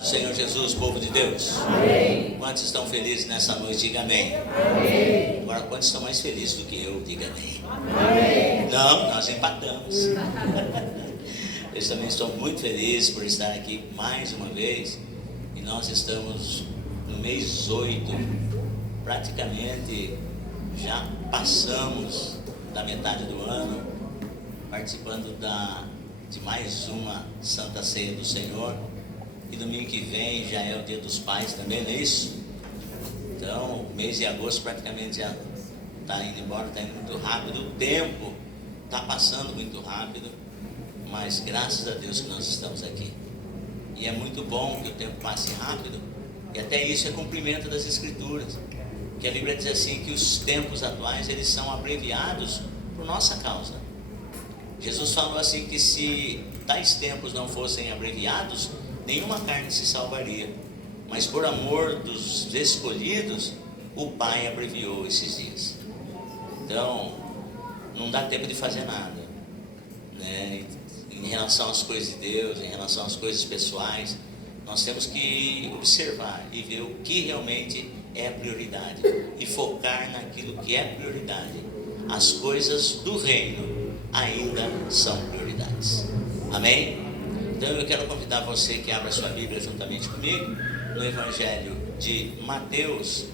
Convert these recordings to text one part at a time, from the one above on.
Senhor Jesus, povo de Deus. Amém. Quantos estão felizes nessa noite? Diga amém. Amém. Agora, quantos estão mais felizes do que eu? Diga amém. Amém. Não, nós empatamos. Eu também estou muito feliz por estar aqui mais uma vez. E nós estamos no mês 8. Praticamente já passamos da metade do ano, participando de mais uma Santa Ceia do Senhor. E domingo que vem já é o Dia dos Pais também, não é isso? Então, o mês de agosto praticamente já está indo embora, está indo muito rápido. O tempo está passando muito rápido, mas graças a Deus que nós estamos aqui. E é muito bom que o tempo passe rápido, e até isso é cumprimento das Escrituras. Que a Bíblia diz assim, que os tempos atuais, eles são abreviados por nossa causa. Jesus falou assim, que se tais tempos não fossem abreviados, nenhuma carne se salvaria, mas por amor dos escolhidos, o Pai abreviou esses dias. Então, não dá tempo de fazer nada, né? Em relação às coisas de Deus, em relação às coisas pessoais, nós temos que observar e ver o que realmente é a prioridade e focar naquilo que é prioridade. As coisas do reino ainda são prioridades. Amém? Então eu quero convidar você que abra sua Bíblia juntamente comigo no Evangelho de Mateus,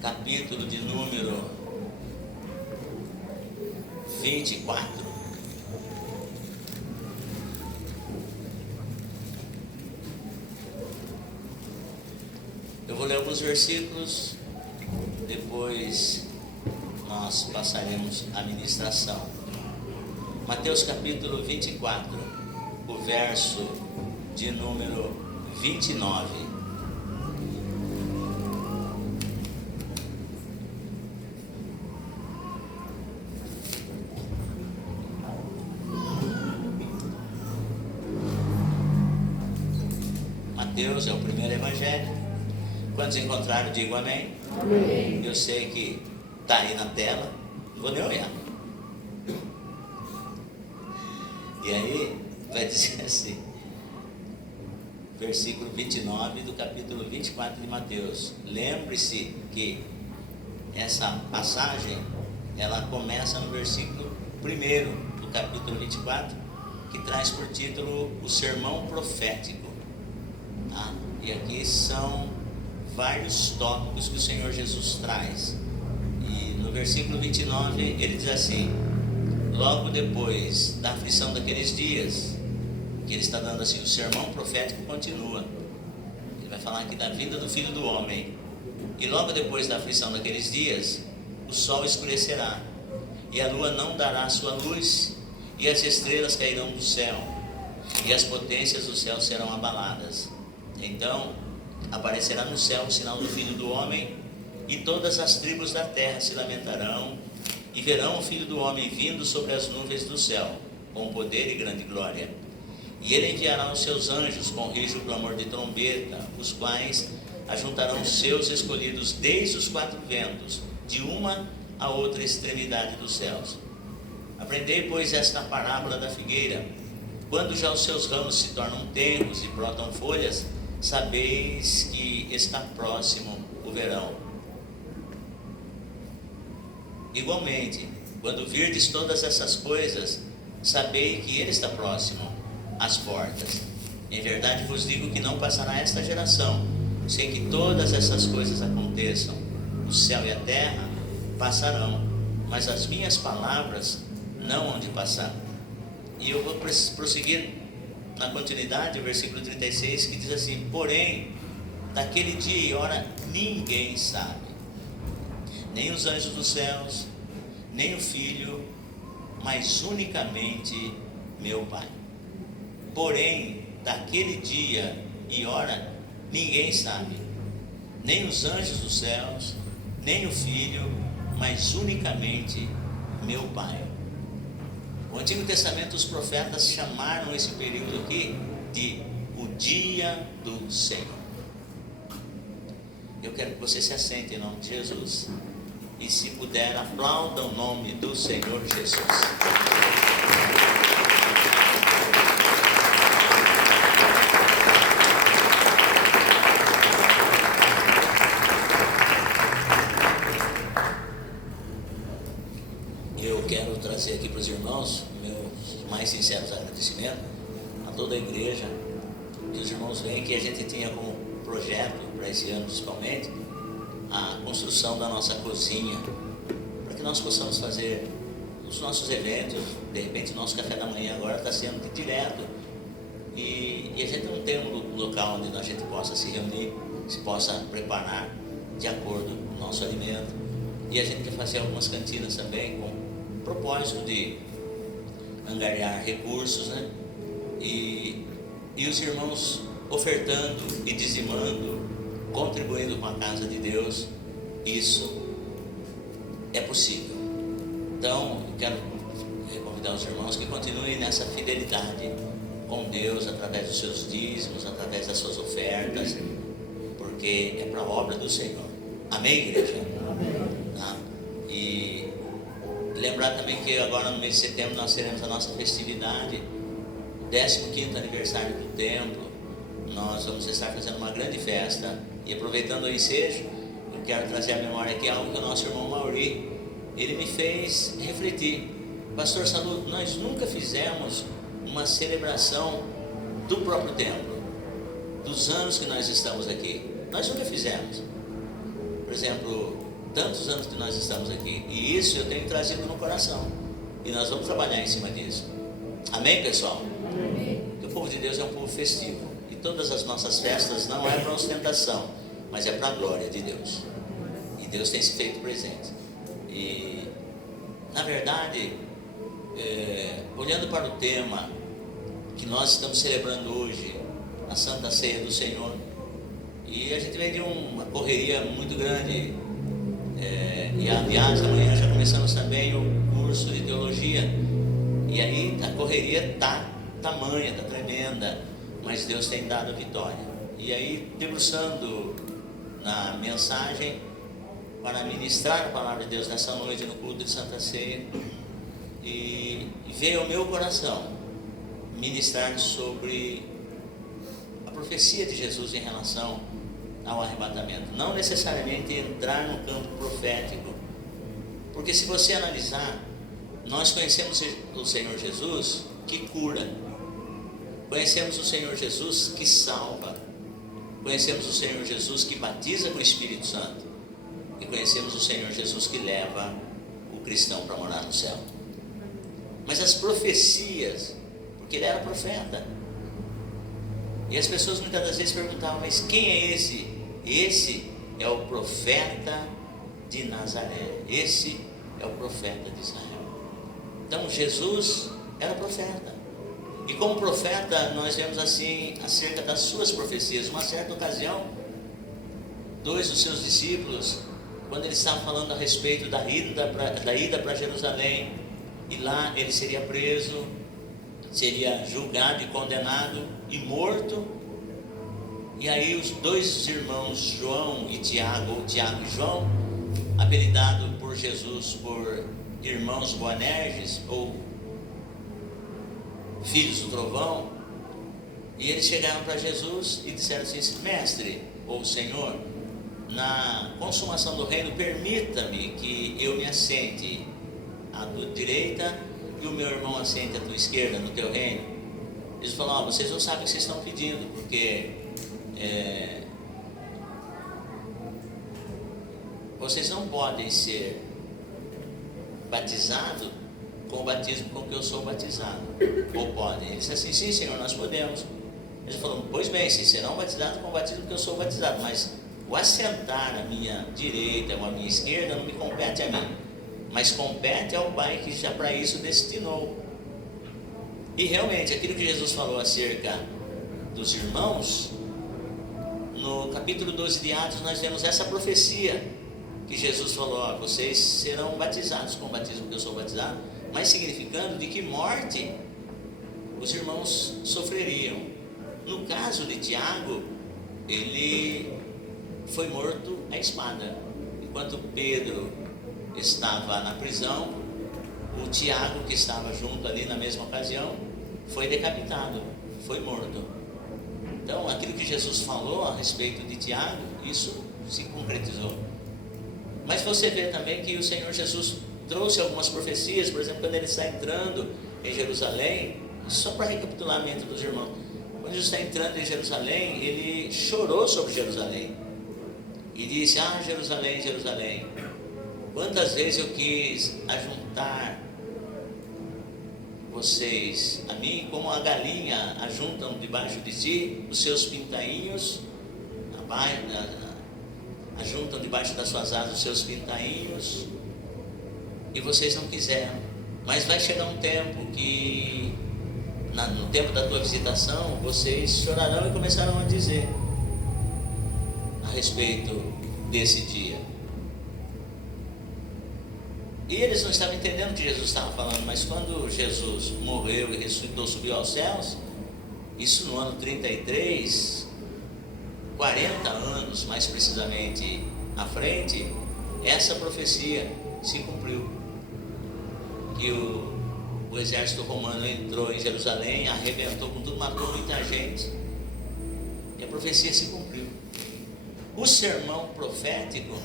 capítulo de número 24. Eu vou ler alguns versículos, depois nós passaremos a ministração. Mateus capítulo 24, o verso de número 29. Mateus é o primeiro evangelho. Quantos encontraram, digo amém. Amém. Eu sei que está aí na tela, não vou nem olhar. E aí vai dizer assim, versículo 29 do capítulo 24 de Mateus. Lembre-se que essa passagem, ela começa no versículo 1 do capítulo 24, que traz por título o sermão profético, tá? E aqui são vários tópicos que o Senhor Jesus traz. E no versículo 29 ele diz assim: logo depois da aflição daqueles dias, que ele está dando assim, o sermão profético continua. Ele vai falar aqui da vinda do Filho do Homem. E logo depois da aflição daqueles dias, o sol escurecerá, e a lua não dará sua luz, e as estrelas cairão do céu, e as potências do céu serão abaladas. Então aparecerá no céu o sinal do Filho do Homem, e todas as tribos da terra se lamentarão, e verão o Filho do Homem vindo sobre as nuvens do céu, com poder e grande glória. E ele enviará os seus anjos com rijo clamor de trombeta, os quais ajuntarão os seus escolhidos desde os quatro ventos, de uma a outra extremidade dos céus. Aprendei, pois, esta parábola da figueira. Quando já os seus ramos se tornam tenros e brotam folhas, sabeis que está próximo o verão. Igualmente, quando virdes todas essas coisas, sabei que ele está próximo às portas. Em verdade vos digo que não passará esta geração sem que todas essas coisas aconteçam. O céu e a terra passarão, mas as minhas palavras não hão de passar. E eu vou prosseguir na continuidade, o versículo 36, que diz assim: porém, daquele dia e hora ninguém sabe, nem os anjos dos céus, nem o Filho, mas unicamente meu Pai. Porém, daquele dia e hora ninguém sabe, nem os anjos dos céus, nem o Filho, mas unicamente meu Pai. No Antigo Testamento, os profetas chamaram esse período aqui de o dia do Senhor. Eu quero que você se assente em nome de Jesus. E se puder, aplauda o nome do Senhor Jesus. mais sinceros agradecimentos a toda a igreja, que os irmãos veem que a gente tinha como projeto, para esse ano principalmente, a construção da nossa cozinha, para que nós possamos fazer os nossos eventos. De repente o nosso café da manhã agora está sendo direto, e a gente não tem um local onde a gente possa se reunir, se possa preparar de acordo com o nosso alimento. E a gente quer fazer algumas cantinas também, com propósito de angariar recursos, né? E os irmãos ofertando e dizimando, contribuindo com a casa de Deus, isso é possível. Então, eu quero convidar os irmãos que continuem nessa fidelidade com Deus, através dos seus dízimos, através das suas ofertas, porque é para a obra do Senhor. Amém, igreja? Amém. Tá? E lembrar também que agora no mês de setembro nós teremos a nossa festividade, 15º aniversário do templo. Nós vamos estar fazendo uma grande festa, e aproveitando o ensejo, eu quero trazer à memória aqui algo que o nosso irmão Mauri, ele me fez refletir. Pastor Saludo, nós nunca fizemos uma celebração do próprio templo, dos anos que nós estamos aqui. Nós nunca fizemos. Por exemplo, tantos anos que nós estamos aqui, e isso eu tenho trazido no coração, e nós vamos trabalhar em cima disso. Amém, pessoal? Amém. O povo de Deus é um povo festivo, e todas as nossas festas não é para ostentação, mas é para a glória de Deus, e Deus tem se feito presente. E na verdade, olhando para o tema que nós estamos celebrando hoje, a Santa Ceia do Senhor, e a gente vem de uma correria muito grande, e aliás amanhã já começamos também o curso de teologia, e aí a correria está tamanha, está tremenda, mas Deus tem dado vitória. E aí, debruçando na mensagem para ministrar a palavra de Deus nessa noite no culto de Santa Ceia, e veio ao meu coração ministrar sobre a profecia de Jesus em relação ao arrebatamento. Não necessariamente entrar no campo profético, porque se você analisar, nós conhecemos o Senhor Jesus que cura, conhecemos o Senhor Jesus que salva, conhecemos o Senhor Jesus que batiza com o Espírito Santo, e conhecemos o Senhor Jesus que leva o cristão para morar no céu. Mas as profecias, porque ele era profeta, e as pessoas muitas das vezes perguntavam, mas quem é esse? Esse é o profeta de Nazaré, esse é o profeta de Israel. Então Jesus era profeta, e como profeta nós vemos assim acerca das suas profecias. Uma certa ocasião, dois dos seus discípulos, quando ele estava falando a respeito da ida para Jerusalém, e lá ele seria preso, seria julgado e condenado e morto, e aí os dois irmãos João e Tiago, ou Tiago e João, apelidado por Jesus por irmãos Boanerges, ou filhos do trovão, e eles chegaram para Jesus e disseram assim: mestre, ou Senhor, na consumação do reino, permita-me que eu me assente à tua direita e o meu irmão assente à tua esquerda no teu reino. Eles falaram: vocês não sabem o que vocês estão pedindo, porque vocês não podem ser batizados com o batismo com que eu sou batizado, ou podem? Ele disse assim: sim, Senhor, nós podemos. Eles falaram: pois bem, sim, serão batizados com o batismo que eu sou batizado, mas o assentar à minha direita ou à minha esquerda não me compete a mim, mas compete ao Pai que já para isso destinou. E realmente, aquilo que Jesus falou acerca dos irmãos, no capítulo 12 de Atos, nós vemos essa profecia, que Jesus falou: vocês serão batizados com o batismo que eu sou batizado, mas significando de que morte os irmãos sofreriam. No caso de Tiago, ele foi morto à espada. Enquanto Pedro estava na prisão, o Tiago, que estava junto ali na mesma ocasião, foi decapitado, foi morto. Então, aquilo que Jesus falou a respeito de Tiago, isso se concretizou. Mas você vê também que o Senhor Jesus trouxe algumas profecias. Por exemplo, quando ele está entrando em Jerusalém, só para recapitulamento dos irmãos, quando Jesus está entrando em Jerusalém, ele chorou sobre Jerusalém e disse: ah, Jerusalém, Jerusalém, quantas vezes eu quis ajuntar vocês a mim, como a galinha ajuntam debaixo de si os seus pintainhos, ajuntam debaixo das suas asas os seus pintainhos, e vocês não quiseram. Mas vai chegar um tempo que, no tempo da tua visitação, vocês chorarão e começarão a dizer a respeito desse dia. E eles não estavam entendendo o que Jesus estava falando, mas quando Jesus morreu e ressuscitou, subiu aos céus, isso no ano 33, 40 anos mais precisamente à frente, essa profecia se cumpriu. Que o exército romano entrou em Jerusalém, arrebentou com tudo, matou muita gente, e a profecia se cumpriu. O sermão profético,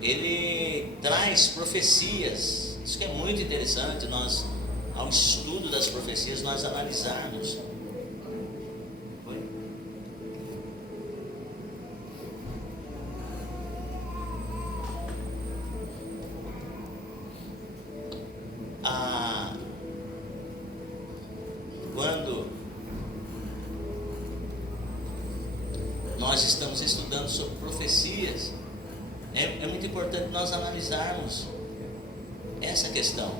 ele traz profecias. Isso que é muito interessante, nós, ao estudo das profecias, nós analisarmos. Quando nós estamos estudando sobre profecias, é muito importante nós analisarmos essa questão,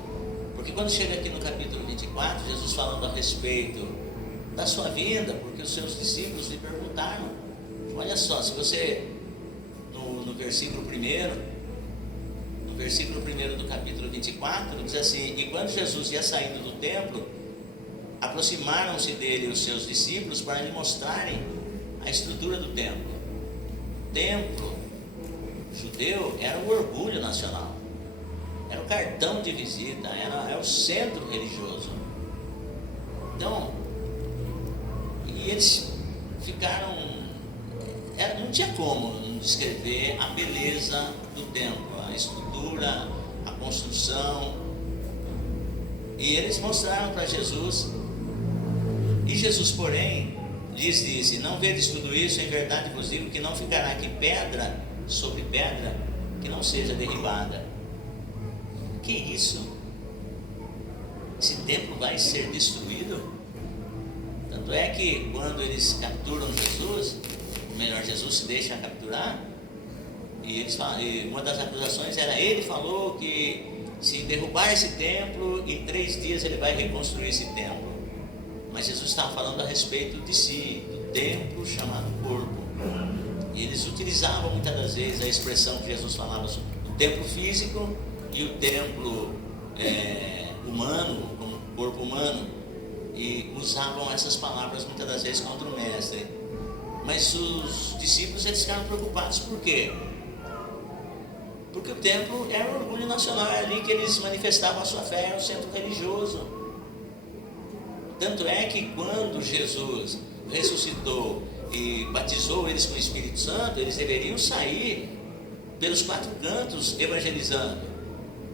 porque quando chega aqui no capítulo 24, Jesus falando a respeito da sua vinda, porque os seus discípulos lhe perguntaram, olha só, se você, no versículo 1, no versículo 1 do capítulo 24, diz assim: e quando Jesus ia saindo do templo, aproximaram-se dele os seus discípulos para lhe mostrarem a estrutura do templo. O templo judeu era o orgulho nacional, era o cartão de visita, era o centro religioso. Então, e eles ficaram, não tinha como descrever a beleza do templo, a estrutura, a construção. E eles mostraram para Jesus, e Jesus, porém, lhes disse: não vedes tudo isso? Em verdade vos digo que não ficará aqui pedra sobre pedra que não seja derribada. Que isso? Esse templo vai ser destruído? Tanto é que quando eles capturam Jesus, ou melhor, Jesus se deixa capturar, e eles falam, e uma das acusações era: ele falou que se derrubar esse templo, em 3 dias ele vai reconstruir esse templo. Mas Jesus estava falando a respeito de si, do templo chamado corpo. E eles utilizavam muitas das vezes a expressão que Jesus falava sobre o templo físico e o templo humano, como corpo humano, e usavam essas palavras muitas das vezes contra o mestre. Mas os discípulos, eles ficaram preocupados. Por quê? Porque o templo era o orgulho nacional, é ali que eles manifestavam a sua fé, é o centro religioso. Tanto é que quando Jesus ressuscitou e batizou eles com o Espírito Santo, eles deveriam sair pelos 4 cantos evangelizando,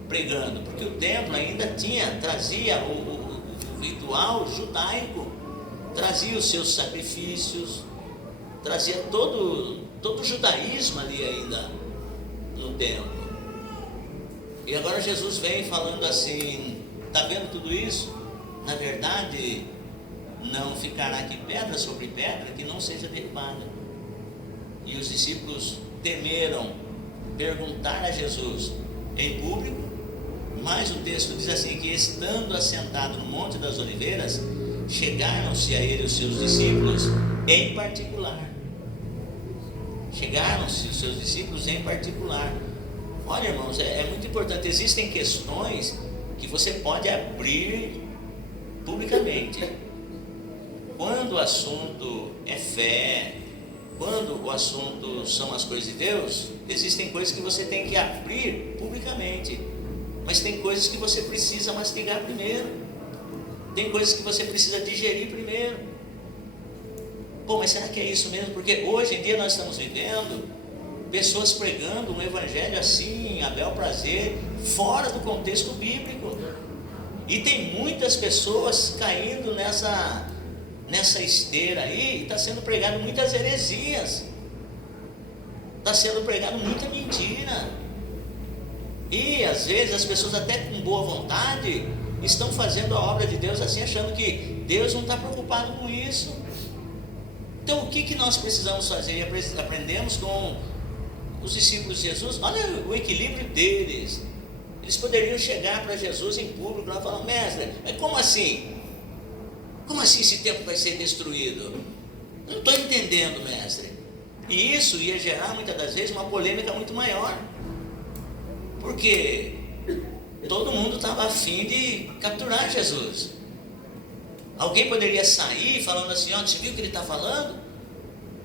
pregando, porque o templo ainda trazia o ritual judaico, trazia os seus sacrifícios, trazia todo o judaísmo ali ainda no templo. E agora Jesus vem falando assim: está vendo tudo isso? Na verdade, não ficará aqui pedra sobre pedra que não seja derribada. E os discípulos temeram perguntar a Jesus em público, mas o texto diz assim: que estando assentado no Monte das Oliveiras, chegaram-se a ele os seus discípulos em particular. Chegaram-se os seus discípulos em particular. Olha, irmãos, é muito importante. Existem questões que você pode abrir publicamente. Quando o assunto é fé, quando o assunto são as coisas de Deus, existem coisas que você tem que abrir publicamente, mas tem coisas que você precisa mastigar primeiro, tem coisas que você precisa digerir primeiro. Pô, mas será que é isso mesmo? Porque hoje em dia nós estamos vivendo pessoas pregando um evangelho assim, a bel prazer, fora do contexto bíblico. E tem muitas pessoas caindo nessa esteira aí, e está sendo pregado muitas heresias, está sendo pregado muita mentira, e às vezes as pessoas até com boa vontade estão fazendo a obra de Deus assim, achando que Deus não está preocupado com isso. Então o que nós precisamos fazer? Aprendemos com os discípulos de Jesus, olha o equilíbrio deles. Eles poderiam chegar para Jesus em público e falar: mestre, mas como assim? Como assim esse templo vai ser destruído? Eu não estou entendendo, mestre. E isso ia gerar muitas das vezes uma polêmica muito maior, porque todo mundo estava a fim de capturar Jesus. Alguém poderia sair falando assim: ó, você viu o que ele está falando?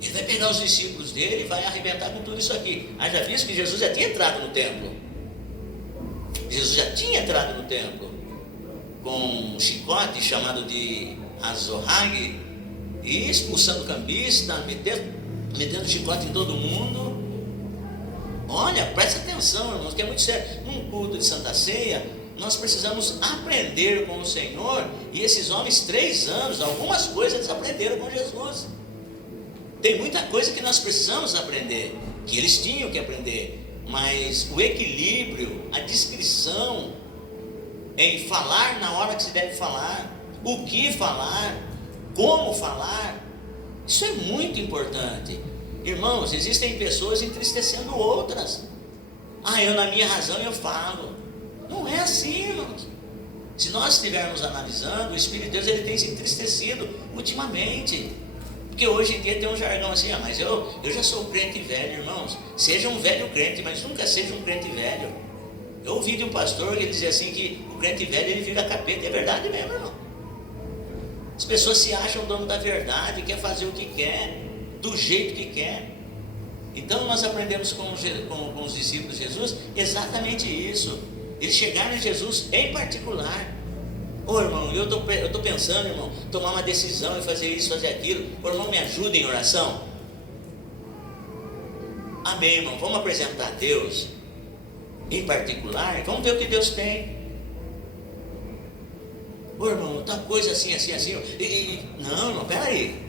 Ele vai pegar os discípulos dele e vai arrebentar com tudo isso aqui. Já visto que Jesus já tinha entrado no templo. Jesus já tinha entrado no templo com um chicote chamado de azorrague, e expulsando o cambista, metendo chicote em todo mundo. Olha, presta atenção, irmãos, que é muito sério. Num culto de Santa Ceia, nós precisamos aprender com o Senhor. E esses homens, 3 anos, algumas coisas eles aprenderam com Jesus. Tem muita coisa que nós precisamos aprender, que eles tinham que aprender. Mas o equilíbrio, a discrição em falar na hora que se deve falar, o que falar, como falar, isso é muito importante. Irmãos, existem pessoas entristecendo outras. Eu na minha razão eu falo. Não é assim, irmãos. Se nós estivermos analisando, o Espírito de Deus ele tem se entristecido ultimamente. Porque hoje em dia tem um jargão assim: mas eu já sou crente velho. Irmãos, seja um velho crente, mas nunca seja um crente velho. Eu ouvi de um pastor que ele dizia assim, que o crente velho ele vira capeta. É verdade mesmo, irmão. As pessoas se acham dono da verdade, quer fazer o que quer, do jeito que quer. Então nós aprendemos com os discípulos de Jesus exatamente isso. Eles chegaram em Jesus em particular. Irmão, eu estou pensando, irmão, tomar uma decisão e fazer isso, fazer aquilo. Irmão, me ajuda em oração. Amém, irmão. Vamos apresentar a Deus em particular e vamos ver o que Deus tem. Irmão, tá coisa assim. Não, irmão, peraí.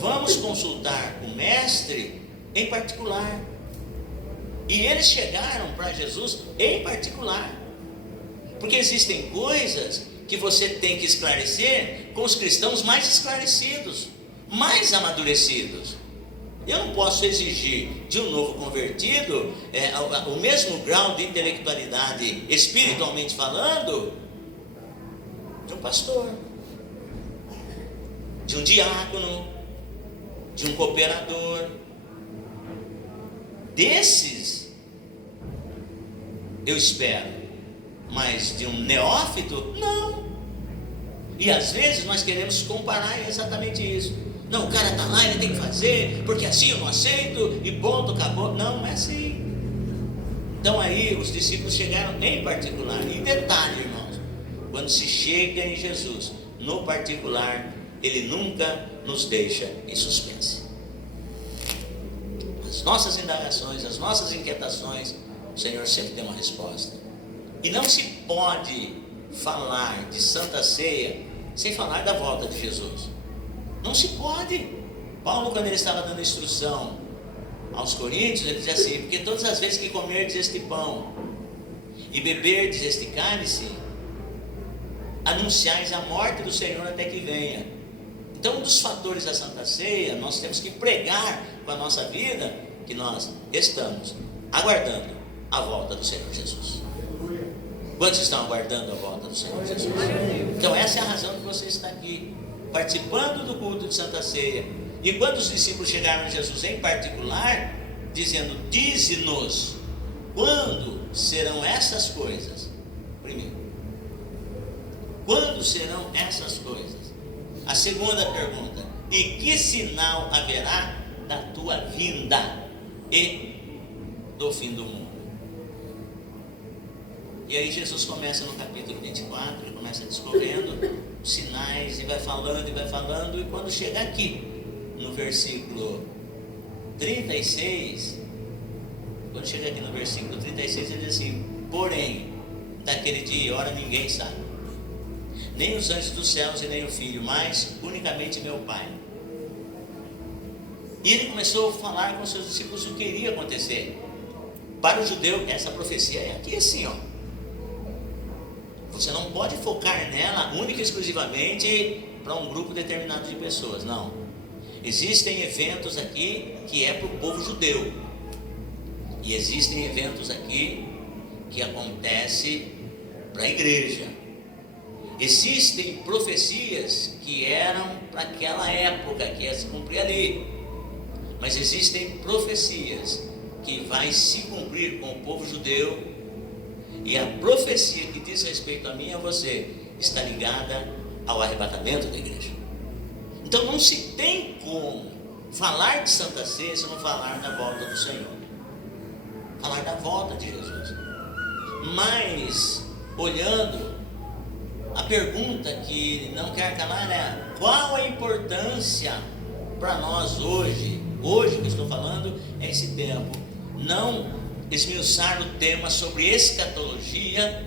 Vamos consultar o mestre em particular. E eles chegaram para Jesus em particular. Porque existem coisas que você tem que esclarecer com os cristãos mais esclarecidos, mais amadurecidos. Eu não posso exigir de um novo convertido o mesmo grau de intelectualidade, espiritualmente falando, de um pastor, de um diácono, de um cooperador. Desses eu espero. Mas de um neófito, não. E às vezes nós queremos comparar exatamente isso. Não, o cara está lá, ele tem que fazer, porque assim eu não aceito, e ponto, acabou. Não é assim. Então aí os discípulos chegaram em particular. E detalhe, irmãos, quando se chega em Jesus no particular, ele nunca nos deixa em suspense. As nossas indagações, as nossas inquietações, o Senhor sempre tem uma resposta. E não se pode falar de Santa Ceia sem falar da volta de Jesus. Não se pode. Paulo, quando ele estava dando instrução aos coríntios, ele dizia assim: porque todas as vezes que comerdes este pão e beberdes este cálice, anunciais a morte do Senhor até que venha. Então, um dos fatores da Santa Ceia, nós temos que pregar com a nossa vida que nós estamos aguardando a volta do Senhor Jesus. Quantos estão aguardando a volta do Senhor Jesus? Então essa é a razão que você está aqui, participando do culto de Santa Ceia. E quando os discípulos chegaram a Jesus em particular, dizendo: dize-nos quando serão essas coisas. Primeiro, quando serão essas coisas? A segunda pergunta: e que sinal haverá da tua vinda e do fim do mundo? E aí Jesus começa no capítulo 24, ele começa discorrendo os sinais e vai falando, e quando chega aqui, no versículo 36, ele diz assim: porém, daquele dia e hora ninguém sabe. nem os anjos dos céus e nem o Filho, mas unicamente meu Pai. E ele começou a falar com seus discípulos o que iria acontecer. Para o judeu, essa profecia é aqui assim, ó. Você não pode focar nela única e exclusivamente para um grupo determinado de pessoas, não. Existem eventos aqui que é para o povo judeu. E existem eventos aqui que acontece para a igreja. Existem profecias que eram para aquela época, que ia se cumprir ali. Mas existem profecias que vai se cumprir com o povo judeu. E a profecia que diz respeito a mim e a você está ligada ao arrebatamento da igreja. Então não se tem como falar de Santa Ceia se não falar da volta do Senhor, falar da volta de Jesus. Mas olhando, a pergunta que não quer calar é: qual a importância para nós hoje que eu estou falando é esse tempo? Não esmiuçar o tema sobre escatologia,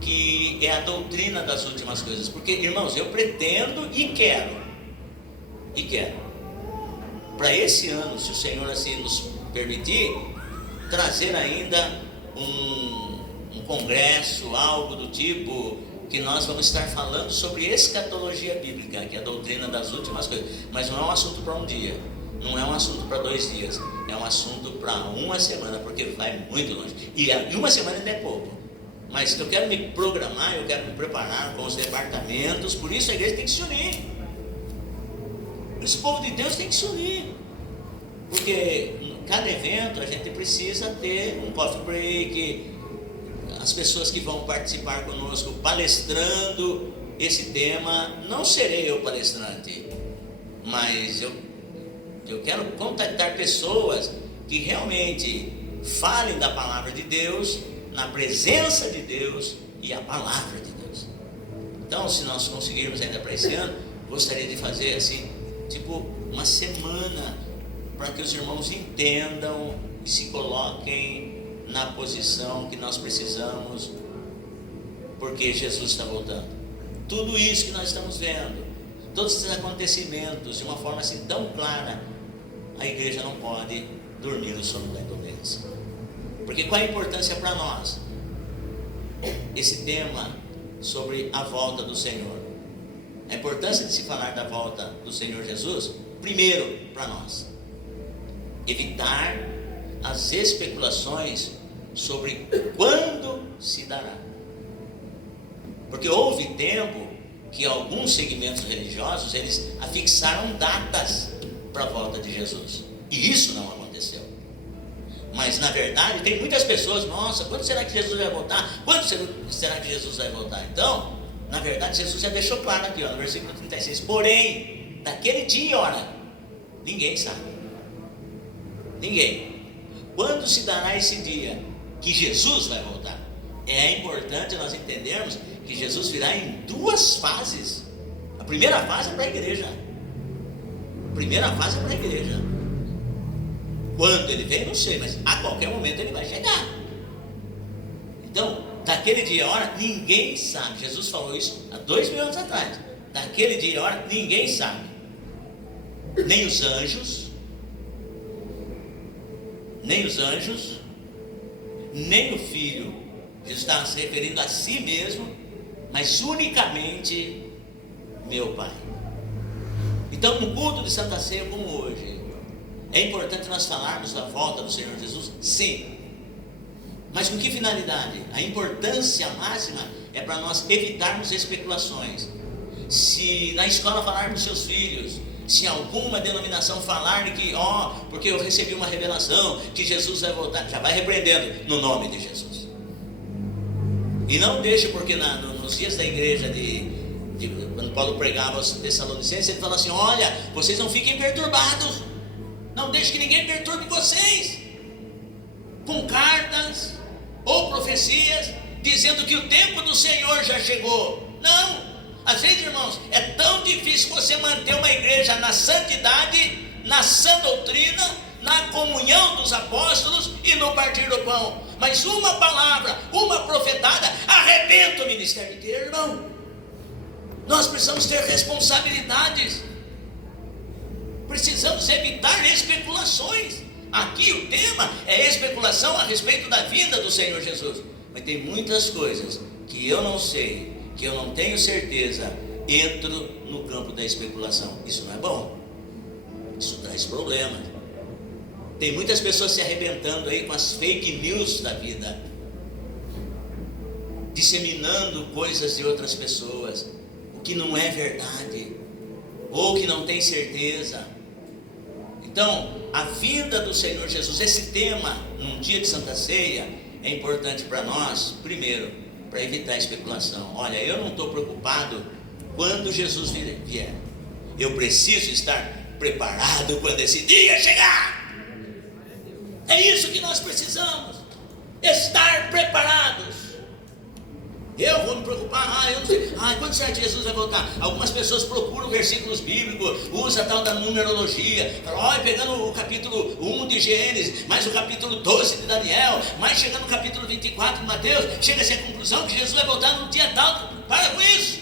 que é a doutrina das últimas coisas, porque, irmãos, eu pretendo e quero para esse ano, se o Senhor assim nos permitir, trazer ainda um congresso, algo do tipo, que nós vamos estar falando sobre escatologia bíblica, que é a doutrina das últimas coisas. Mas não é um assunto para um dia, não é um assunto para 2 dias, é um assunto para uma semana, porque vai muito longe. E uma semana ainda é pouco. Mas eu quero me programar, eu quero me preparar com os departamentos. Por isso a igreja tem que se unir. Esse povo de Deus tem que se unir. Porque em cada evento a gente precisa ter um coffee break, as pessoas que vão participar conosco palestrando esse tema. Não serei eu palestrante, mas eu quero contactar pessoas que realmente falem da palavra de Deus, na presença de Deus e a palavra de Deus. Então, se nós conseguirmos ainda para esse ano, gostaria de fazer assim, tipo uma semana, para que os irmãos entendam e se coloquem na posição que nós precisamos, porque Jesus está voltando. Tudo isso que nós estamos vendo, todos esses acontecimentos de uma forma assim tão clara, a igreja não pode dormir o sono da indolência. Porque qual a importância para nós? Esse tema sobre a volta do Senhor. A importância de se falar da volta do Senhor Jesus, primeiro para nós, evitar as especulações sobre quando se dará. Porque houve tempo que alguns segmentos religiosos, eles afixaram datas para a volta de Jesus, e isso não aconteceu. Mas na verdade tem muitas pessoas: nossa, quando será que Jesus vai voltar? Quando será que Jesus vai voltar? Então, na verdade, Jesus já deixou claro aqui, ó, no versículo 36, porém, daquele dia e hora, ninguém sabe. Ninguém. Quando se dará esse dia que Jesus vai voltar? É importante nós entendermos que Jesus virá em 2 fases. A primeira fase é para a igreja. Quando ele vem, não sei, mas a qualquer momento ele vai chegar. Então, daquele dia e hora, ninguém sabe. Jesus falou isso há 2000 anos atrás. Daquele dia e hora, ninguém sabe. Nem os anjos, nem o Filho. Jesus está se referindo a si mesmo, mas unicamente meu Pai. Então, no culto de Santa Ceia como hoje, é importante nós falarmos da volta do Senhor Jesus? Sim. Mas com que finalidade? A importância máxima é para nós evitarmos especulações. Se na escola falarmos seus filhos, se alguma denominação falar que, porque eu recebi uma revelação que Jesus vai voltar, já vai repreendendo no nome de Jesus. E não deixe, porque nos dias da igreja quando Paulo pregava aos Tessalonicenses, ele fala assim: olha, vocês não fiquem perturbados, não deixe que ninguém perturbe vocês com cartas ou profecias dizendo que o tempo do Senhor já chegou. Não, às vezes, irmãos, é tão difícil você manter uma igreja na santidade, na sã doutrina, na comunhão dos apóstolos e no partir do pão. Mas uma palavra, uma profetada arrebenta o ministério inteiro, irmão. Nós precisamos ter responsabilidades. Precisamos evitar especulações. Aqui o tema é especulação a respeito da vinda do Senhor Jesus. Mas tem muitas coisas que eu não sei, que eu não tenho certeza, entro no campo da especulação. Isso não é bom. Isso traz problemas. Tem muitas pessoas se arrebentando aí com as fake news da vida, disseminando coisas de outras pessoas, o que não é verdade, ou que não tem certeza. Então, a vinda do Senhor Jesus, esse tema, num dia de Santa Ceia, é importante para nós, primeiro, para evitar a especulação. Olha, eu não estou preocupado quando Jesus vier. Eu preciso estar preparado quando esse dia chegar. É isso que nós precisamos, estar preparados. Eu vou me preocupar, eu não sei, quando será que Jesus vai voltar? Algumas pessoas procuram versículos bíblicos, usa a tal da numerologia, falam, pegando o capítulo 1 de Gênesis, mais o capítulo 12 de Daniel, mais chegando no capítulo 24 de Mateus, chega-se à conclusão que Jesus vai voltar no dia tal. Para com isso,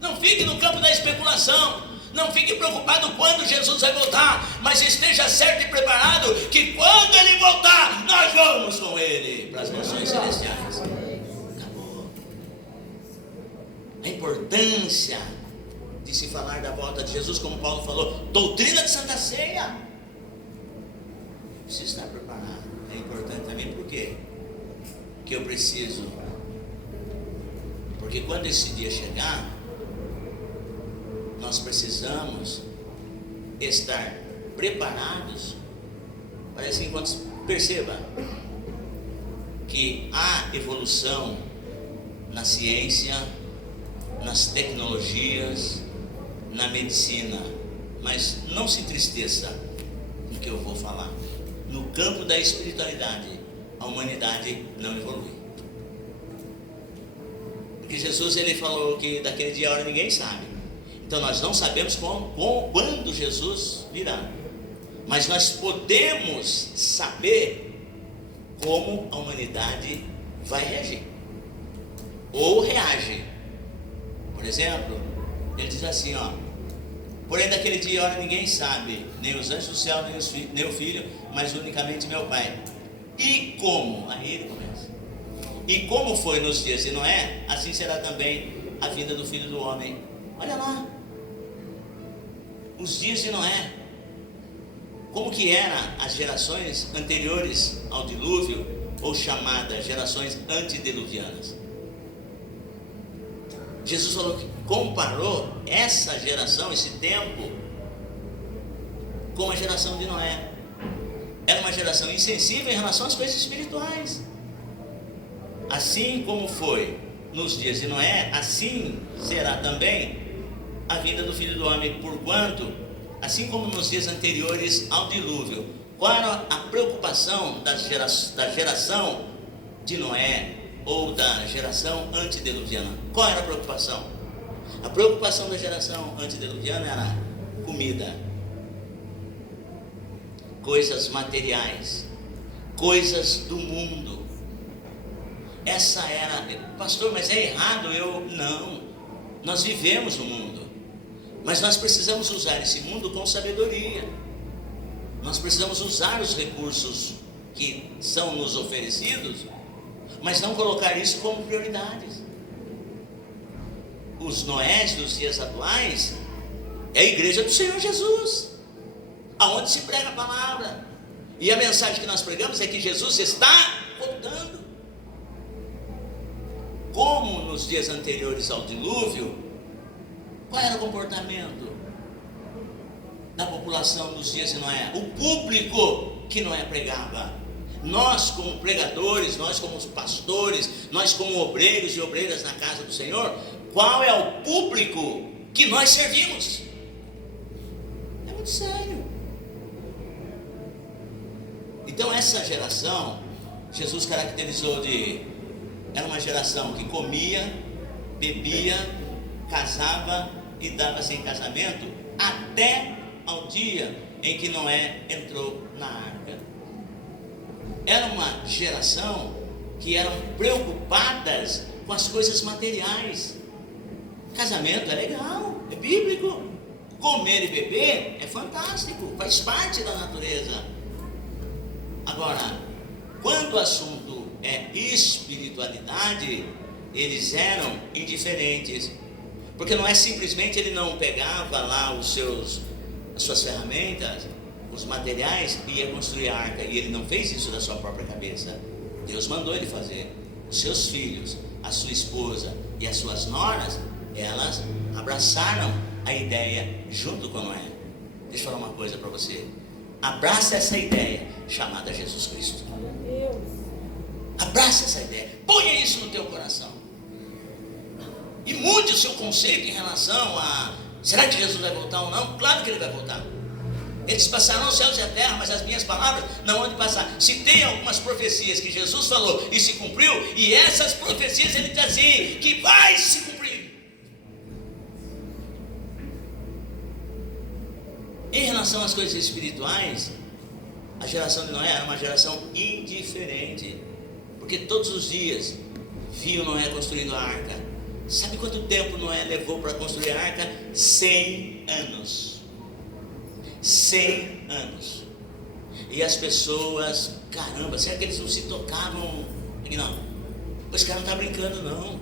não fique no campo da especulação, não fique preocupado quando Jesus vai voltar, mas esteja certo e preparado que quando Ele voltar, nós vamos com Ele para as nações celestiais. A importância de se falar da volta de Jesus, como Paulo falou, doutrina de Santa Ceia. Preciso estar preparado. É importante também, por quê? Porque eu preciso. Porque quando esse dia chegar, nós precisamos estar preparados. Parece que enquanto perceba que há evolução na ciência, nas tecnologias, na medicina, mas não se entristeça no que eu vou falar. No campo da espiritualidade, a humanidade não evolui. Porque Jesus, ele falou que daquele dia a hora ninguém sabe. Então nós não sabemos quando Jesus virá, mas nós podemos saber como a humanidade vai reagir ou reage. Por exemplo, ele diz assim, porém daquele dia e hora ninguém sabe, nem os anjos do céu, nem o Filho, mas unicamente meu Pai. E como? Aí ele começa. E como foi nos dias de Noé, assim será também a vinda do Filho do Homem. Olha lá, os dias de Noé, como que eram as gerações anteriores ao dilúvio, ou chamadas gerações antediluvianas. Jesus falou que comparou essa geração, esse tempo, com a geração de Noé. Era uma geração insensível em relação às coisas espirituais. Assim como foi nos dias de Noé, assim será também a vinda do Filho do Homem. Porquanto, assim como nos dias anteriores ao dilúvio, qual era a preocupação da geração de Noé, ou da geração antediluviana? Qual era a preocupação? A preocupação da geração antediluviana era comida, coisas materiais, coisas do mundo. Essa era, pastor, mas é errado não, nós vivemos no mundo, mas nós precisamos usar esse mundo com sabedoria. Nós precisamos usar os recursos que são nos oferecidos, mas não colocar isso como prioridades. Os Noés dos dias atuais é a igreja do Senhor Jesus, aonde se prega a palavra, e a mensagem que nós pregamos é que Jesus está voltando. Como nos dias anteriores ao dilúvio, qual era o comportamento da população nos dias de Noé? O público que Noé pregava. Nós como pregadores, nós como pastores, nós como obreiros e obreiras na casa do Senhor, qual é o público que nós servimos? É muito sério. Então essa geração, Jesus caracterizou era uma geração que comia, bebia, casava e dava-se em casamento até ao dia em que Noé entrou na arca. Era uma geração que eram preocupadas com as coisas materiais. Casamento é legal, é bíblico. Comer e beber é fantástico, faz parte da natureza. Agora, quando o assunto é espiritualidade, eles eram indiferentes. Porque não é simplesmente ele não pegava lá as suas ferramentas, os materiais e ia construir a arca. E ele não fez isso da sua própria cabeça. Deus mandou ele fazer. Os seus filhos, a sua esposa e as suas noras, elas abraçaram a ideia junto com Noé. Deixa eu falar uma coisa para você. Abraça essa ideia chamada Jesus Cristo. Abraça essa ideia. Ponha isso no teu coração. E mude o seu conceito em relação a: será que Jesus vai voltar ou não? Claro que ele vai voltar. Eles passarão os céus e a terra, mas as minhas palavras não vão passar. Citei algumas profecias que Jesus falou e se cumpriu, e essas profecias ele diz assim, que vai se cumprir. Em relação às coisas espirituais, a geração de Noé era uma geração indiferente, porque todos os dias viam Noé construindo a arca. Sabe quanto tempo Noé levou para construir a arca? 100 anos. 100 anos. E as pessoas, caramba, será que eles não se tocavam? Não, esse cara não está brincando não.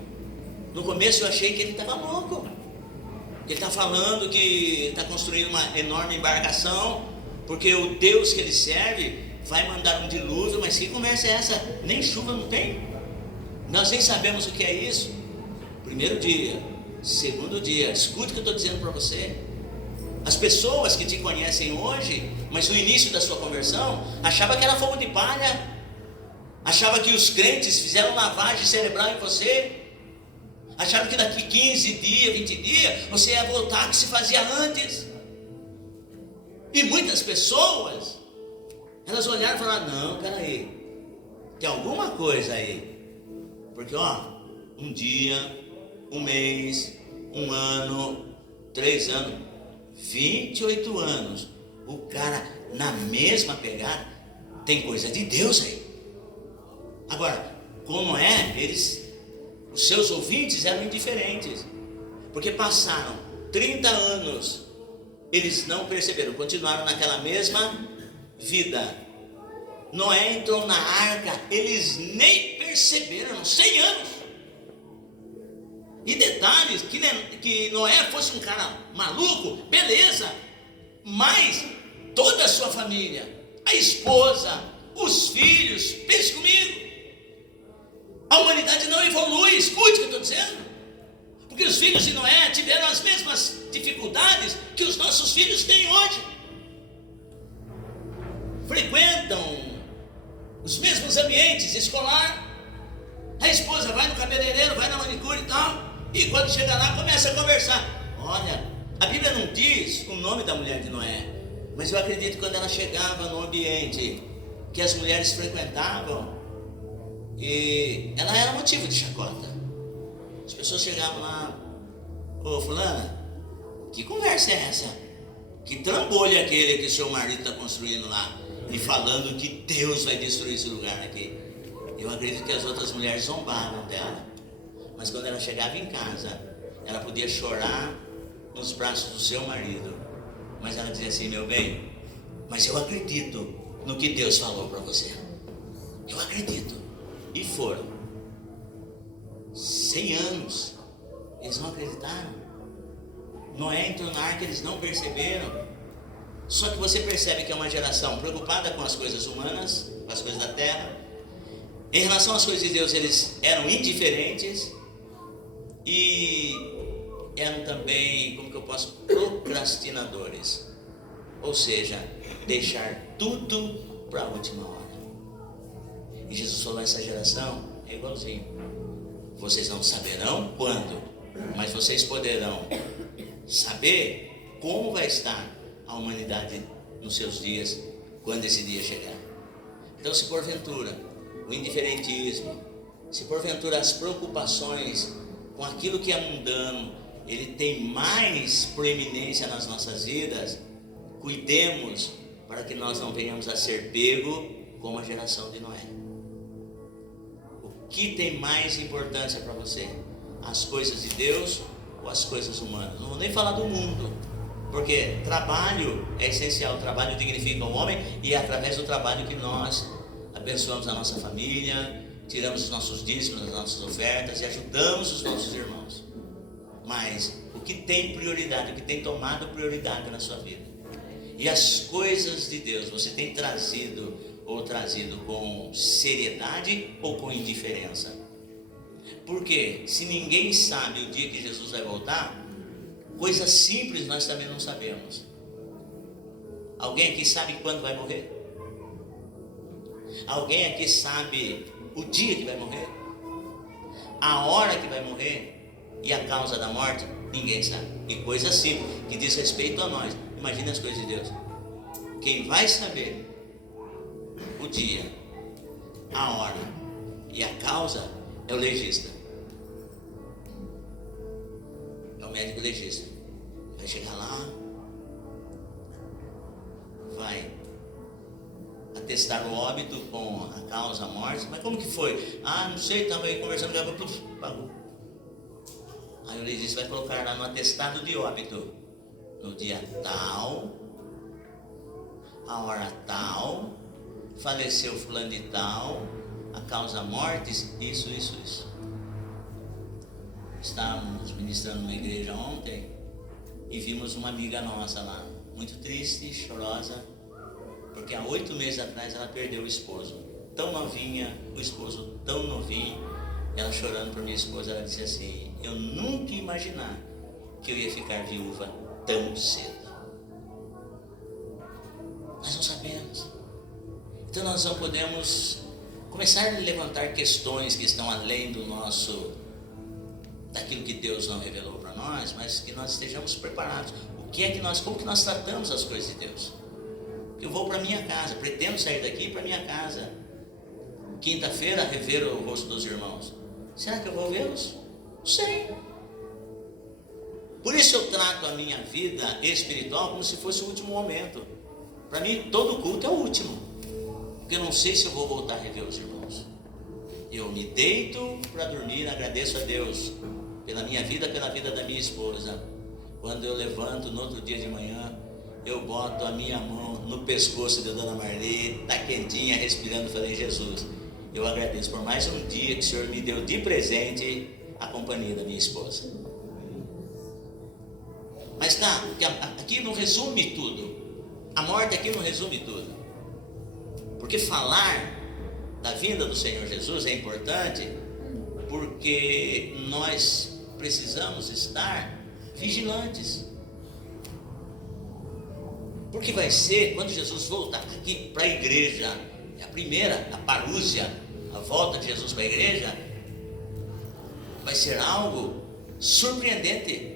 No começo eu achei que ele estava louco. Ele está falando que está construindo uma enorme embarcação, porque o Deus que ele serve vai mandar um dilúvio. Mas que conversa é essa? Nem chuva não tem. Nós nem sabemos o que é isso. Primeiro dia, segundo dia, escute o que eu estou dizendo para você. As pessoas que te conhecem hoje, mas no início da sua conversão, achava que era fogo de palha, achava que os crentes fizeram lavagem cerebral em você, acharam que daqui 15 dias, 20 dias, você ia voltar ao que se fazia antes. E muitas pessoas, elas olharam e falaram: não, peraí, tem alguma coisa aí. Porque um dia, um mês, um ano, 3 anos, 28 anos, o cara na mesma pegada, tem coisa de Deus aí. Agora, como é, os seus ouvintes eram indiferentes, porque passaram 30 anos, eles não perceberam, continuaram naquela mesma vida. Noé entrou na arca, eles nem perceberam, 100 anos. E detalhes, que Noé fosse um cara maluco, beleza, mas toda a sua família, a esposa, os filhos, pense comigo, a humanidade não evolui, escute o que eu estou dizendo, porque os filhos de Noé tiveram as mesmas dificuldades que os nossos filhos têm hoje, frequentam os mesmos ambientes escolar, a esposa vai no cabeleireiro, vai na manicure e tal, e quando chega lá começa a conversar. Olha, a Bíblia não diz o nome da mulher de Noé, mas eu acredito que quando ela chegava no ambiente que as mulheres frequentavam, e ela era motivo de chacota. As pessoas chegavam lá: ô fulana, que conversa é essa? Que trambolho é aquele que o seu marido está construindo lá e falando que Deus vai destruir esse lugar aqui? Eu acredito que as outras mulheres zombavam dela, mas quando ela chegava em casa, ela podia chorar nos braços do seu marido, mas ela dizia assim: meu bem, mas eu acredito no que Deus falou para você, eu acredito. E foram 100 anos, eles não acreditaram. Noé entrou na arca, eles não perceberam. Só que você percebe que é uma geração preocupada com as coisas humanas, com as coisas da terra. Em relação às coisas de Deus, eles eram indiferentes e eram também, como que eu posso, procrastinadores. Ou seja, deixar tudo para a última hora. E Jesus falou: essa geração é igualzinho. Vocês não saberão quando, mas vocês poderão saber como vai estar a humanidade nos seus dias, quando esse dia chegar. Então, se porventura o indiferentismo, se porventura as preocupações com aquilo que é mundano, ele tem mais proeminência nas nossas vidas, cuidemos para que nós não venhamos a ser pego como a geração de Noé. O que tem mais importância para você? As coisas de Deus ou as coisas humanas. Não vou nem falar do mundo, porque trabalho é essencial. O trabalho dignifica o homem, e é através do trabalho que nós abençoamos a nossa família, tiramos os nossos dízimos, as nossas ofertas e ajudamos os nossos irmãos. Mas o que tem prioridade, o que tem tomado prioridade na sua vida, e as coisas de Deus, você tem trazido com seriedade ou com indiferença? Porque se ninguém sabe o dia que Jesus vai voltar, coisas simples nós também não sabemos. Alguém aqui sabe quando vai morrer? Alguém aqui sabe o dia que vai morrer? A hora que vai morrer? E a causa da morte? Ninguém sabe. E coisa simples, que diz respeito a nós. Imagine as coisas de Deus. Quem vai saber o dia, a hora e a causa é o legista. É o médico legista. Vai chegar lá, vai atestar o óbito com a causa, a morte. Mas como que foi? Ah, não sei, estava aí conversando, pagou. Aí o legista vai colocar lá no atestado de óbito: no dia tal, a hora tal, faleceu fulano de tal, a causa mortes, isso. Estávamos ministrando numa igreja ontem e vimos uma amiga nossa lá, muito triste, chorosa, porque há 8 meses atrás ela perdeu o esposo, tão novinha, o esposo tão novinho. Ela chorando para minha esposa, ela disse assim: eu nunca ia imaginar que eu ia ficar viúva tão cedo. Nós não sabemos. Então nós não podemos começar a levantar questões que estão além daquilo que Deus não revelou para nós, mas que nós estejamos preparados. Como que nós tratamos as coisas de Deus? Eu vou para minha casa, pretendo sair daqui para minha casa, quinta-feira, rever o rosto dos irmãos. Será que eu vou vê-los? Não sei. Por isso eu trato a minha vida espiritual como se fosse o último momento. Para mim, todo culto é o último, porque eu não sei se eu vou voltar a rever os irmãos. Eu me deito para dormir, agradeço a Deus pela minha vida, pela vida da minha esposa. Quando eu levanto no outro dia de manhã, eu boto a minha mão no pescoço de Dona Marli, está quentinha, respirando. Falei: Jesus, eu agradeço por mais um dia que o Senhor me deu de presente a companhia da minha esposa. Mas aqui não resume tudo. A morte aqui não resume tudo. Porque falar da vinda do Senhor Jesus é importante, porque nós precisamos estar vigilantes. Porque vai ser quando Jesus voltar aqui para a igreja, a primeira, a parúzia, a volta de Jesus para a igreja, vai ser algo surpreendente.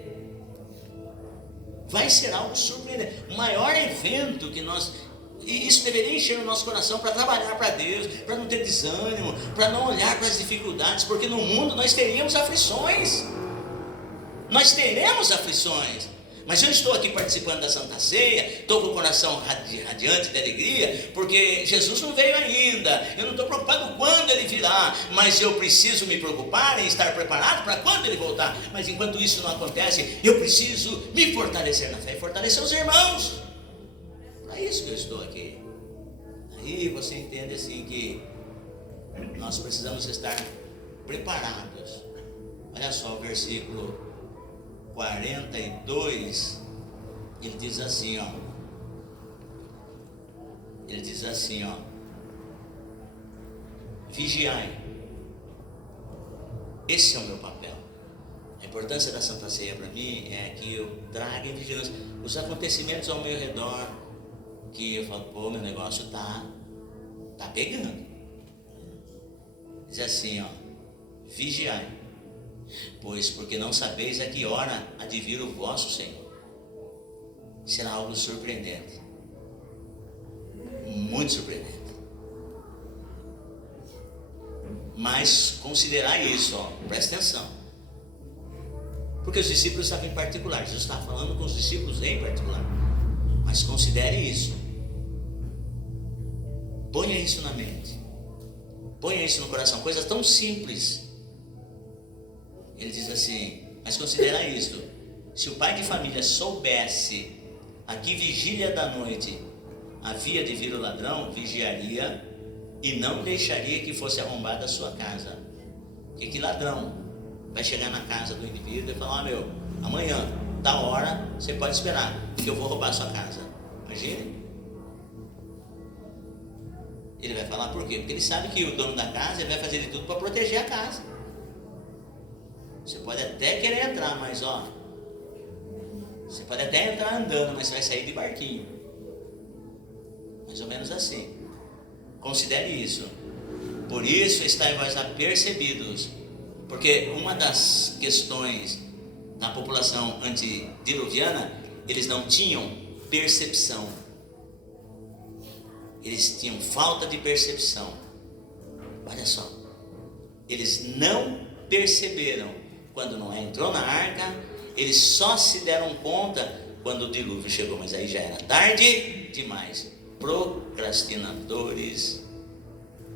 Vai ser algo surpreendente. O maior evento que nós... E isso deveria encher o nosso coração para trabalhar para Deus, para não ter desânimo, para não olhar para as dificuldades, porque no mundo nós teríamos aflições. Nós teremos aflições. Mas eu estou aqui participando da Santa Ceia, estou com o coração radiante de alegria, porque Jesus não veio ainda. Eu não estou preocupado quando Ele virá, mas eu preciso me preocupar em estar preparado para quando Ele voltar. Mas enquanto isso não acontece, eu preciso me fortalecer na fé e fortalecer os irmãos. É isso que eu estou aqui. Aí você entende assim que nós precisamos estar preparados. Olha só o versículo 42, ele diz assim, vigiai. Esse é o meu papel. A importância da Santa Ceia para mim é que eu traga em vigilância os acontecimentos ao meu redor, que eu falo: pô, meu negócio tá pegando. Diz assim, vigiai, pois porque não sabeis a que hora há de vir o vosso Senhor. Será algo surpreendente, muito surpreendente. Mas considerai isso, presta atenção, porque os discípulos estavam em particular. Jesus estava falando com os discípulos em particular. Mas considere isso, ponha isso na mente, ponha isso no coração, coisa tão simples. Ele diz assim: Mas considera isto: se o pai de família soubesse a que vigília da noite havia de vir o ladrão, vigiaria e não deixaria que fosse arrombada a sua casa. Porque que ladrão vai chegar na casa do indivíduo e falar: meu, amanhã, da hora, você pode esperar, que eu vou roubar a sua casa. Imagine. Ele vai falar por quê? Porque ele sabe que o dono da casa, ele vai fazer de tudo para proteger a casa. Você pode até querer entrar, mas você pode até entrar andando, mas você vai sair de barquinho. Mais ou menos assim. Considere isso. Por isso estáis vós apercebidos, porque uma das questões da população antediluviana, eles não tinham percepção. Eles tinham falta de percepção. Olha só, eles não perceberam quando Noé entrou na arca, eles só se deram conta quando o dilúvio chegou, mas aí já era tarde demais. Procrastinadores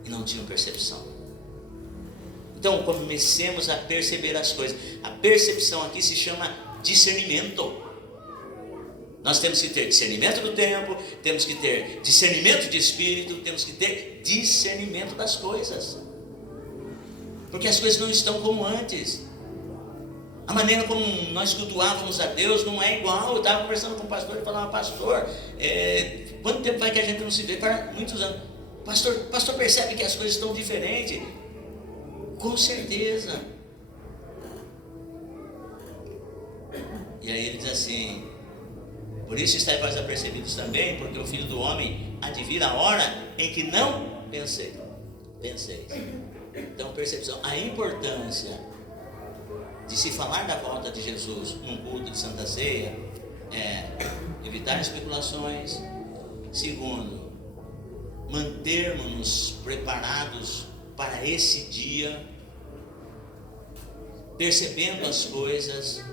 e não tinham percepção. Então comecemos a perceber as coisas. A percepção aqui se chama discernimento. Nós temos que ter discernimento do tempo, temos que ter discernimento de espírito, temos que ter discernimento das coisas, porque as coisas não estão como antes. A maneira como nós cultuávamos a Deus não é igual. Eu estava conversando com o pastor e falava: pastor, quanto tempo vai que a gente não se vê? Para muitos anos. Pastor percebe que as coisas estão diferentes? Com certeza. E aí ele diz assim: por isso estáis vós apercebidos também, porque o Filho do Homem há de vir a hora em que não penseis. Então, percepção. A importância de se falar da volta de Jesus num culto de Santa Ceia é evitar especulações. Segundo, mantermos-nos preparados para esse dia, percebendo as coisas.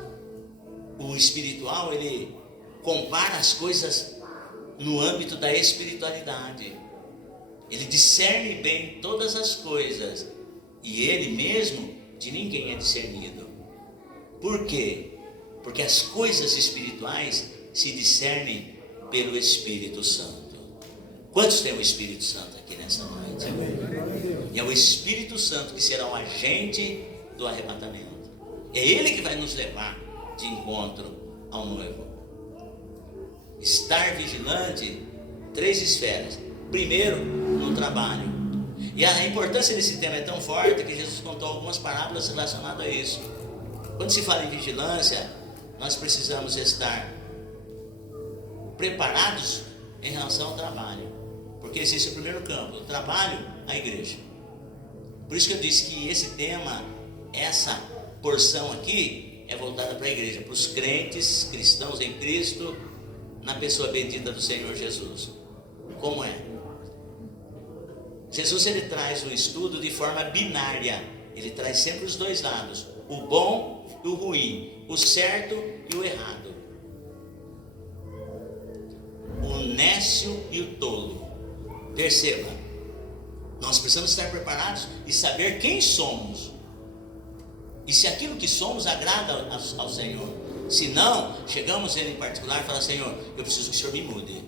O espiritual, ele compara as coisas no âmbito da espiritualidade. Ele discerne bem todas as coisas, e ele mesmo de ninguém é discernido. Por quê? Porque as coisas espirituais se discernem pelo Espírito Santo. Quantos tem o Espírito Santo aqui nessa noite? E é o Espírito Santo que será o agente do arrebatamento. É ele que vai nos levar de encontro ao noivo. Estar vigilante, 3 esferas. Primeiro, no trabalho. E a importância desse tema é tão forte que Jesus contou algumas parábolas relacionadas a isso. Quando se fala em vigilância, nós precisamos estar preparados em relação ao trabalho, porque esse é o primeiro campo: o trabalho, a igreja. Por isso que eu disse que esse tema, essa porção aqui, é voltada para a igreja, para os crentes, cristãos em Cristo, na pessoa bendita do Senhor Jesus. Como é? Jesus, ele traz o estudo de forma binária. Ele traz sempre os dois lados: o bom e o ruim, o certo e o errado, o nécio e o tolo. Perceba, nós precisamos estar preparados e saber quem somos, e se aquilo que somos agrada ao Senhor. Se não, chegamos ele em particular e falamos: Senhor, eu preciso que o Senhor me mude.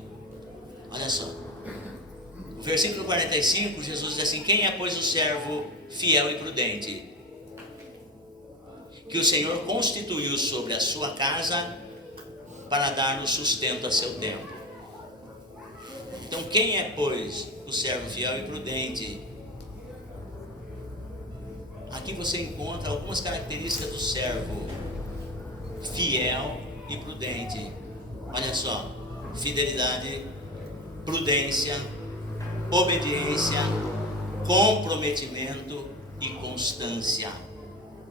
Olha só, no versículo 45, Jesus diz assim: quem é, pois, o servo fiel e prudente, que o Senhor constituiu sobre a sua casa para dar o sustento a seu tempo? Então, quem é, pois, o servo fiel e prudente? Aqui você encontra algumas características do servo fiel e prudente. Olha só: fidelidade, prudência, obediência, comprometimento e constância.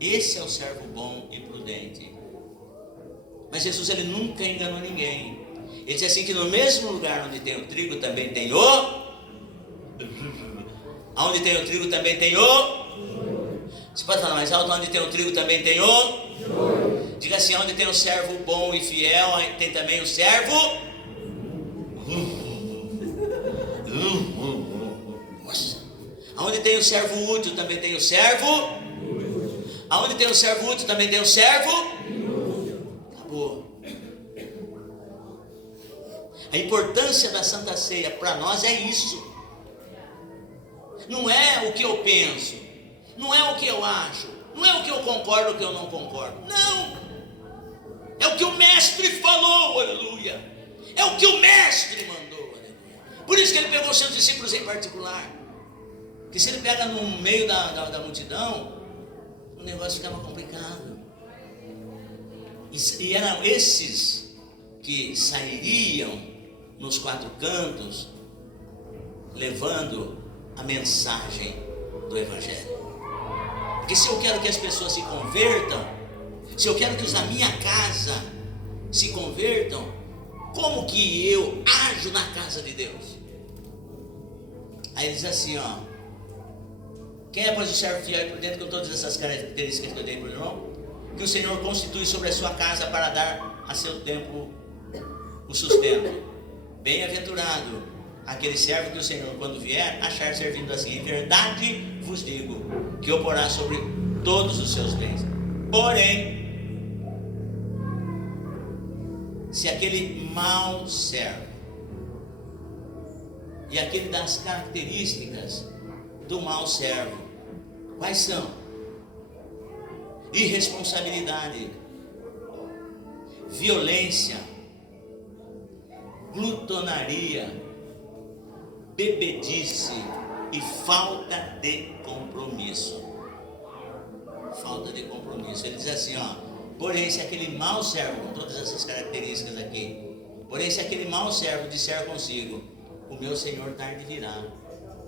Esse é o servo bom e prudente. Mas Jesus, ele nunca enganou ninguém. Ele diz assim, que no mesmo lugar onde tem o trigo também tem onde tem o trigo também tem Você pode falar mais alto: onde tem o trigo também tem Diga assim: onde tem o servo bom e fiel, tem também o servo Nossa. Onde tem o servo útil também tem o servo Aonde tem o servo útil, também tem o servo. Acabou. A importância da Santa Ceia para nós é isso. Não é o que eu penso, não é o que eu acho, não é o que eu concordo ou o que eu não concordo. Não. É o que o mestre falou, aleluia. É o que o mestre mandou, aleluia. Por isso que ele pegou os seus discípulos em particular. Porque se ele pega no meio da multidão, o negócio ficava complicado. E eram esses que sairiam nos quatro cantos, levando a mensagem do Evangelho. Porque se eu quero que as pessoas se convertam, se eu quero que os da minha casa se convertam, como que eu ajo na casa de Deus? Aí ele diz assim, ó: quem é, pois, o servo fiel e prudente com todas essas características que eu dei para o irmão, que o Senhor constitui sobre a sua casa para dar a seu tempo o sustento. Bem-aventurado aquele servo que o Senhor, quando vier, achar servindo assim. Em verdade vos digo que o porá sobre todos os seus bens. Porém, se aquele mau servo, e aquele das características do mau servo, quais são? Irresponsabilidade, violência, glutonaria, bebedice e falta de compromisso. Falta de compromisso. Ele diz assim, ó: porém, se aquele mau servo, com todas essas características aqui, porém, se aquele mau servo disser consigo, o meu Senhor tarde virá.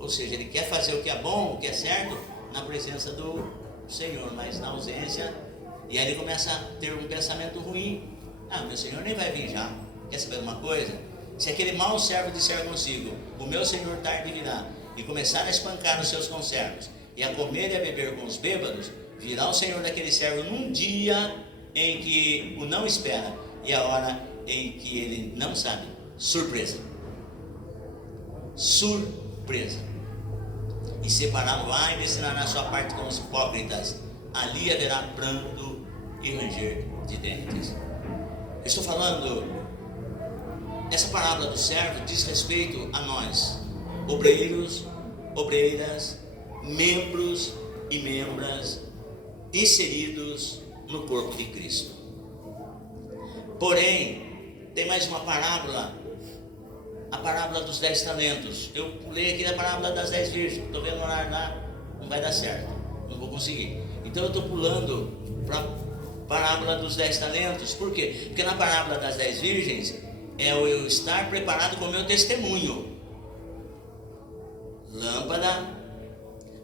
Ou seja, ele quer fazer o que é bom, o que é certo, na presença do Senhor, mas na ausência. E aí ele começa a ter um pensamento ruim: ah, meu Senhor nem vai vir já. Quer saber uma coisa? Se aquele mau servo disser consigo, o meu Senhor tarde virá, e começar a espancar os seus conservos, e a comer e a beber com os bêbados, virá o Senhor daquele servo num dia em que o não espera, e a hora em que ele não sabe. Surpresa. Surpresa. E separá-lo-á e destinará a sua parte com os hipócritas. Ali haverá pranto e ranger de dentes. Eu estou falando, essa parábola do servo diz respeito a nós, obreiros, obreiras, membros e membras inseridos no corpo de Cristo. Porém, tem mais uma parábola, a parábola dos 10 talentos. Eu pulei aqui a parábola das 10 virgens. Estou vendo o horário lá, não vai dar certo, não vou conseguir. Então eu estou pulando para a parábola dos 10 talentos. Por quê? Porque na parábola das 10 virgens é o eu estar preparado com o meu testemunho. Lâmpada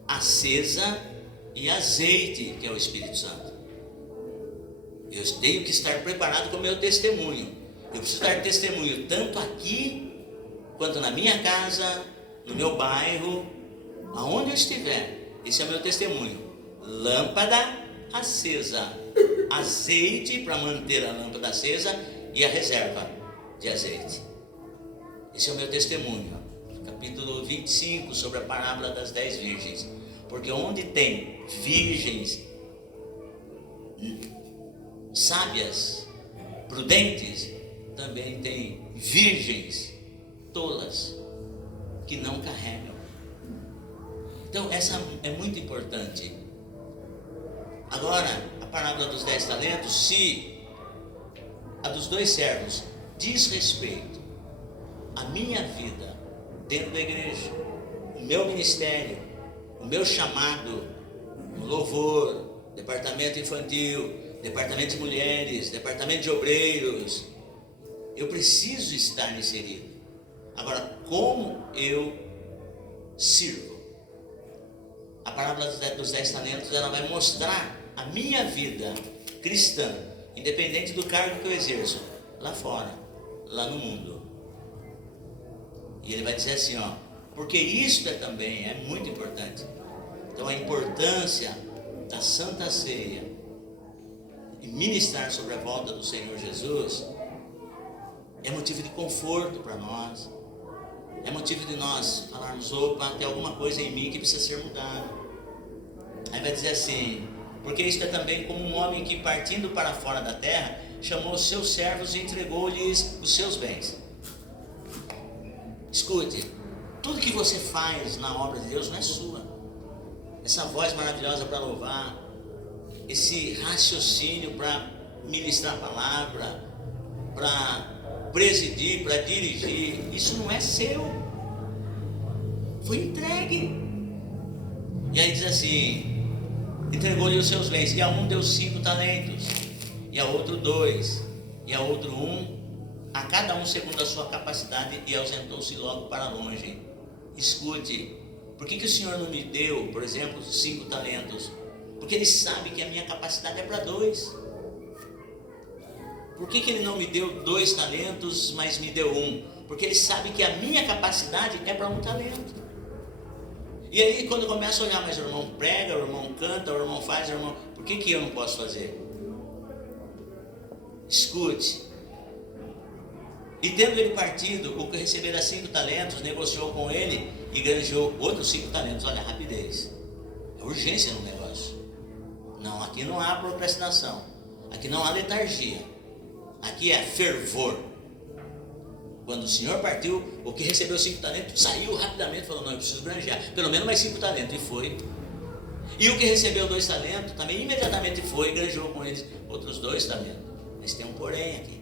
acesa e azeite, que é o Espírito Santo. Eu tenho que estar preparado com o meu testemunho. Eu preciso dar testemunho tanto aqui quanto na minha casa, no meu bairro, aonde eu estiver. Esse é o meu testemunho. Lâmpada acesa, azeite para manter a lâmpada acesa e a reserva de azeite. Esse é o meu testemunho. Capítulo 25, sobre a parábola das 10 virgens. Porque onde tem virgens sábias, prudentes, também tem virgens tolas que não carregam. Então essa é muito importante. Agora, a parábola dos 10 talentos, se a dos 2 servos diz respeito à minha vida dentro da igreja, o meu ministério, o meu chamado, o louvor, departamento infantil, departamento de mulheres, departamento de obreiros, eu preciso estar inserido. Agora, como eu sirvo? A parábola dos 10 talentos, ela vai mostrar a minha vida cristã, independente do cargo que eu exerço, lá fora, lá no mundo. E ele vai dizer assim, ó: porque isto também é muito importante. Então a importância da Santa Ceia e ministrar sobre a volta do Senhor Jesus é motivo de conforto para nós. É motivo de nós falarmos: opa, tem alguma coisa em mim que precisa ser mudada. Aí vai dizer assim: Porque isto é também como um homem que, partindo para fora da terra, chamou os seus servos e entregou-lhes os seus bens. Escute, tudo que você faz na obra de Deus não é sua. Essa voz maravilhosa para louvar, esse raciocínio para ministrar a palavra, para presidir, para dirigir, isso não é seu. Foi entregue. E aí diz assim: entregou-lhe os seus bens, e a um deu 5 talentos, e a outro 2, e a outro 1, a cada um segundo a sua capacidade, e ausentou-se logo para longe. Escute, por que o Senhor não me deu, por exemplo, 5 talentos? Porque Ele sabe que a minha capacidade é para 2. Por que Ele não me deu 2 talentos, mas me deu 1? Porque Ele sabe que a minha capacidade é para 1 talento. E aí quando eu começo a olhar, mas o irmão prega, o irmão canta, o irmão faz, o irmão... por que eu não posso fazer? Escute. E tendo ele partido, o que recebera 5 talentos, negociou com ele e granjeou outros 5 talentos. Olha a rapidez, é urgência no negócio. Não, aqui não há procrastinação, aqui não há letargia, aqui é fervor. Quando o Senhor partiu, o que recebeu 5 talentos saiu rapidamente, falou: não, eu preciso granjear pelo menos mais 5 talentos, e foi. E o que recebeu 2 talentos também imediatamente foi e granjeou com eles outros 2 talentos. Mas tem um porém aqui.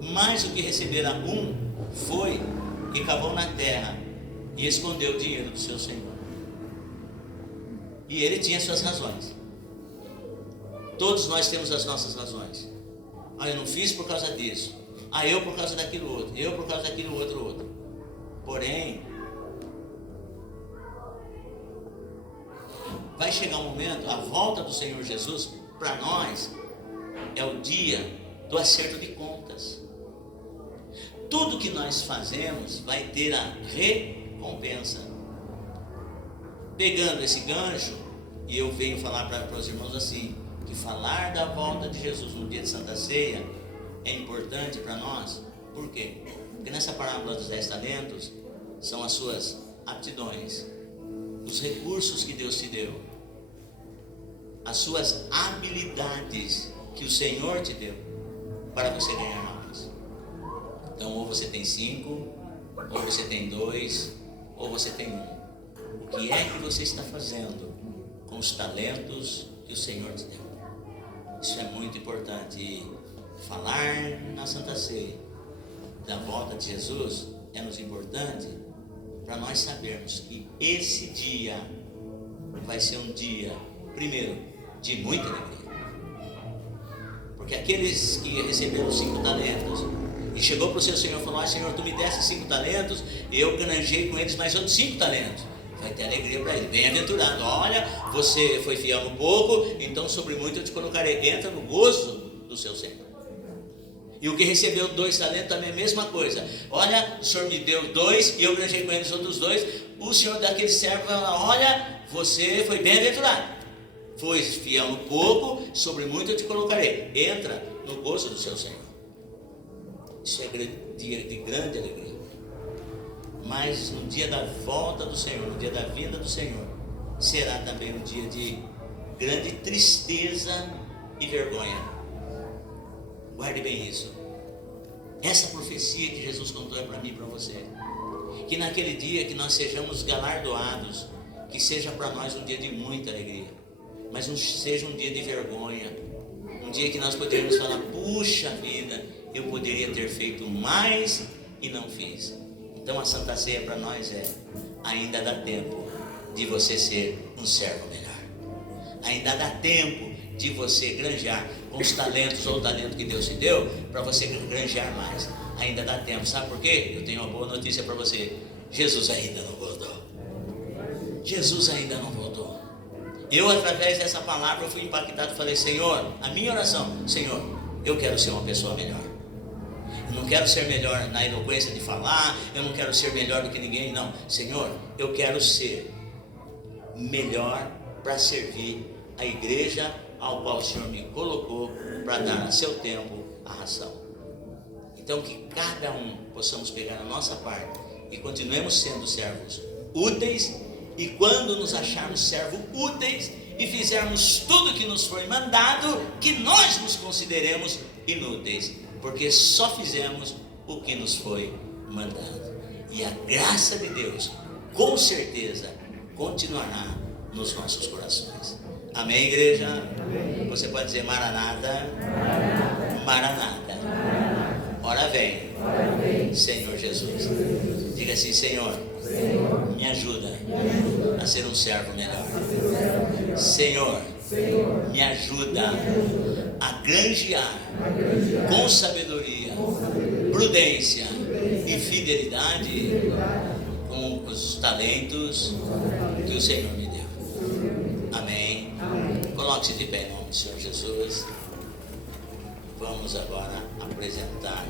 Mas o que recebera 1 foi e cavou na terra e escondeu o dinheiro do seu senhor. E ele tinha suas razões. Todos nós temos as nossas razões. Ah, eu não fiz por causa disso. Ah, eu por causa daquilo outro. Eu por causa daquilo outro. Porém, vai chegar um momento, a volta do Senhor Jesus, para nós, é o dia do acerto de contas. Tudo que nós fazemos vai ter a recompensa. Pegando esse gancho, e eu venho falar para os irmãos assim, que falar da volta de Jesus no dia de Santa Ceia é importante para nós. Por quê? Porque nessa parábola dos 10 talentos são as suas aptidões, os recursos que Deus te deu, as suas habilidades que o Senhor te deu para você ganhar almas. Então, ou você tem 5, ou você tem 2, ou você tem 1. O que é que você está fazendo com os talentos que o Senhor te deu? Isso é muito importante. E falar na Santa Ceia da volta de Jesus é nos importante para nós sabermos que esse dia vai ser um dia, primeiro, de muita alegria. Porque aqueles que receberam 5 talentos e chegou para o seu Senhor e falou: ah, Senhor, tu me deste 5 talentos, e eu granjei com eles mais outros 5 talentos. Vai ter alegria para ele, bem-aventurado. Olha, você foi fiel no pouco, então sobre muito eu te colocarei. Entra no gozo do seu Senhor. E o que recebeu 2 talentos também é a mesma coisa. Olha, o Senhor me deu 2 e eu granjei com eles outros 2. O Senhor daquele servo fala: olha, você foi bem-aventurado, foi fiel no pouco, sobre muito eu te colocarei. Entra no gozo do seu Senhor. Isso é dia de grande alegria. Mas no dia da volta do Senhor, no dia da vinda do Senhor, será também um dia de grande tristeza e vergonha. Guarde bem isso. Essa profecia que Jesus contou é para mim e para você. Que naquele dia que nós sejamos galardoados, que seja para nós um dia de muita alegria, mas não seja um dia de vergonha, um dia que nós poderemos falar: puxa vida, eu poderia ter feito mais e não fiz. Então a Santa Ceia para nós é: ainda dá tempo de você ser um servo melhor. Ainda dá tempo de você granjear com os talentos ou o talento que Deus te deu, para você granjear mais. Ainda dá tempo. Sabe por quê? Eu tenho uma boa notícia para você: Jesus ainda não voltou. Jesus ainda não voltou. Eu, através dessa palavra, eu fui impactado. Falei: Senhor, a minha oração: Senhor, eu quero ser uma pessoa melhor. Eu não quero ser melhor na eloquência de falar, eu não quero ser melhor do que ninguém, não. Senhor, eu quero ser melhor para servir a igreja ao qual o Senhor me colocou para dar a seu tempo a ração. Então que cada um possamos pegar a nossa parte e continuemos sendo servos úteis, e quando nos acharmos servos úteis e fizermos tudo que nos foi mandado, que nós nos consideremos inúteis, porque só fizemos o que nos foi mandado. E a graça de Deus, com certeza, continuará nos nossos corações. Amém, igreja? Amém. Você pode dizer Maranata, Maranata, Maranata. Ora vem, Senhor Jesus. Diga assim: Senhor, me ajuda a ser um servo melhor. Senhor, me ajuda a granjear com sabedoria, prudência e fidelidade com os talentos que o Senhor me deu. Amém. Coloque-se de pé em nome do Senhor Jesus. Vamos agora apresentar